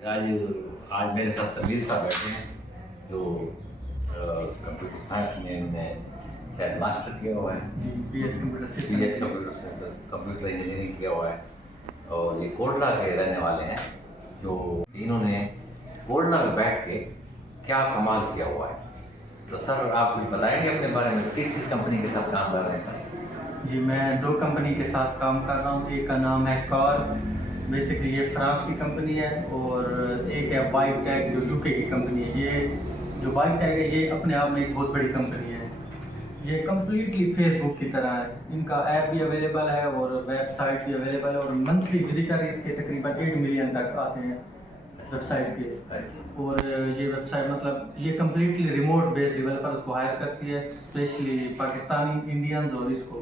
आज आज मेरे साथ तनवीर साहब बैठे हैं जो कंप्यूटर साइंस में इनने शायद मास्टर किया हुआ है, BS कंप्यूटर कंप्यूटर इंजीनियरिंग किया हुआ है और ये कोटला के रहने वाले हैं। जो इन्होंने कोटला में बैठ के क्या कमाल किया हुआ है। तो सर आप कुछ बताएंगे अपने बारे में, किस किस कंपनी के साथ काम कर रहे हैं सर? जी, मैं 2 कंपनी के साथ काम कर रहा हूँ। एक का नाम है कार, बेसिकली ये फ्रांस की कंपनी है, और एक है बाइकटेक जो यूके की कंपनी है। ये जो बाइकटेक है ये अपने आप में एक बहुत बड़ी कंपनी है। ये कम्प्लीटली फेसबुक की तरह है। इनका ऐप भी अवेलेबल है और वेबसाइट भी अवेलेबल है, और मंथली विजिटर इसके तकरीबन 8 मिलियन तक आते हैं वेबसाइट के। और ये वेबसाइट मतलब ये कम्प्लीटली रिमोट बेस्ड डेवलपर्स को हायर करती है, स्पेशली पाकिस्तानी इंडियंस और इसको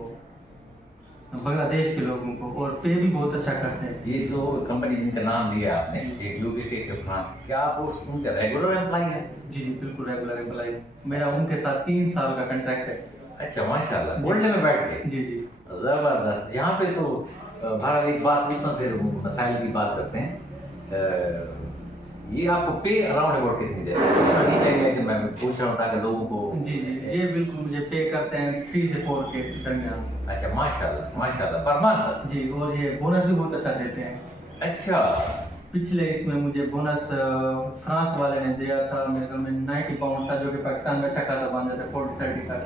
बांग्लादेश के लोगों को, और पे भी बहुत अच्छा करते हैं। ये तो कंपनी जिनका नाम दिया आपने, एक यूके के फ्रांस, क्या आप उनके रेगुलर एम्प्लॉई हैं? जी जी, बिल्कुल रेगुलर एम्प्लॉई। मेरा उनके साथ 3 साल का कॉन्ट्रैक्ट है। अच्छा माशाल्लाह, कोटले में बैठ के। जी जी ज़बरदस्त। यहाँ पे तो भारत एक बात पूछता हूँ, फिर मसाइल की बात करते हैं। ये आपको पे अराउंड अबाउट कितनी देते हैं? इतना नहीं चाहिए कि मैं पूछ रहा हूँ ताकि लोगों को। जी जी, ये बिल्कुल मुझे पे करते हैं 3 से 4 के दरमियान। अच्छा माशाल्लाह माशाल्लाह, पर मंथ? जी, और ये बोनस भी बहुत अच्छा देते हैं। अच्छा, पिछले इसमें मुझे बोनस फ्रांस वाले ने दिया था, मेरे ख्याल में 90 पाउंड था, जो कि पाकिस्तान में अच्छा खासा बन जाता है 40-30 तक।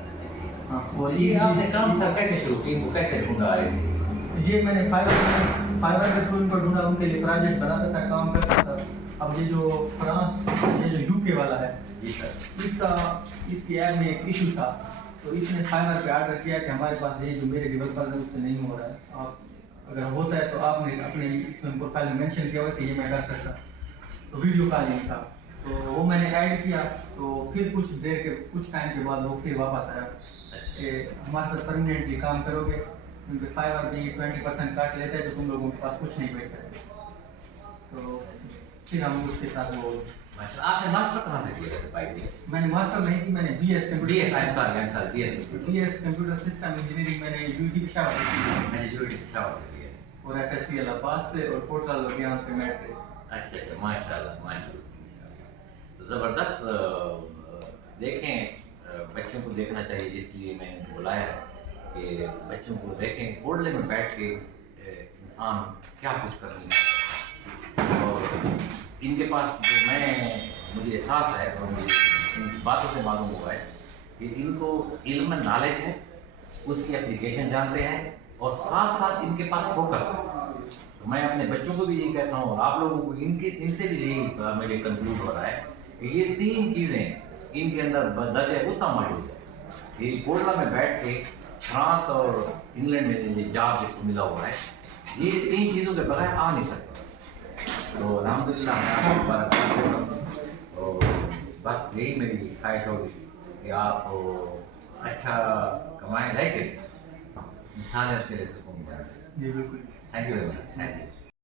हाँ, और ये आपने काम सर कैसे शुरू की, इनको कैसे ढूंढा है? ये मैंने फाइवर के थ्रू इनको ढूंढा, उनके लिए प्रोजेक्ट बनाता था, काम करता था। अब ये जो फ्रांस, ये जो यूके वाला है, जी सर, इसकी ऐप में एक इशू था, तो इसने फाइवर पे ऑर्डर किया कि हमारे पास ये जो मेरे डेवलपर है उससे नहीं हो रहा है, आप अगर होता है तो आपने अपने इसमें प्रोफाइल में मेंशन किया हुआ कि ये मैं कर सकता। तो वीडियो कॉलिंग था, तो वो मैंने ऐड किया। तो फिर कुछ टाइम के बाद वो फिर वापस आया कि हमारे साथ परमानेंटली काम करोगे, क्योंकि फाइवर भी 20% काट लेता है, तो तुम लोगों के पास कुछ नहीं बचता है। तो फिर हम उसके साथ वो। आपने मास्टर कहाँ से किया वैसे बाइक में? मैंने मास्टर नहीं की, मैंने BS BS computer system engineering मैंने यूजी पेशावर से की। मैंने यूनिट पेशावर से किया है। और FSC इलाहाबाद से और कोटला लुधियाना से मैट्रिक। अच्छा अच्छा, माशाल्लाह माशाल्लाह। तो ज़बरदस्त। देखें, बच्चों को देखना चाहिए, इसलिए मैंने बुलाया है कि बच्चों को देखें कोटले में बैठ के इंसान क्या कुछ कर नहीं सकता। और इनके पास जो मुझे एहसास है और मुझे इनकी बातों से मालूम हुआ है कि इनको इल्म नॉलेज है, उसकी एप्लीकेशन जानते हैं, और साथ साथ इनके पास फोकस है। तो मैं अपने बच्चों को भी यही कहता हूँ और आप लोगों को इनसे भी यही मुझे कंक्लूड हो रहा है कि ये 3 चीज़ें इनके अंदर दर्ज उतना मौजूद है। ये कोटला में बैठ के फ्रांस और इंग्लैंड में ये जॉब जिसको मिला हुआ है, ये 3 चीज़ों के बगैर आ नहीं सकता। तो अल्हम्दुलिल्लाह मैं आपको मुबारकबाद देता हूँ, और बस यही मेरी ख्वाहिश होगी कि आप अच्छा कमाएँ, लेकिन इंसानियत के लिए सुकून मिले। जी बिल्कुल। Thank you very much. Thank you.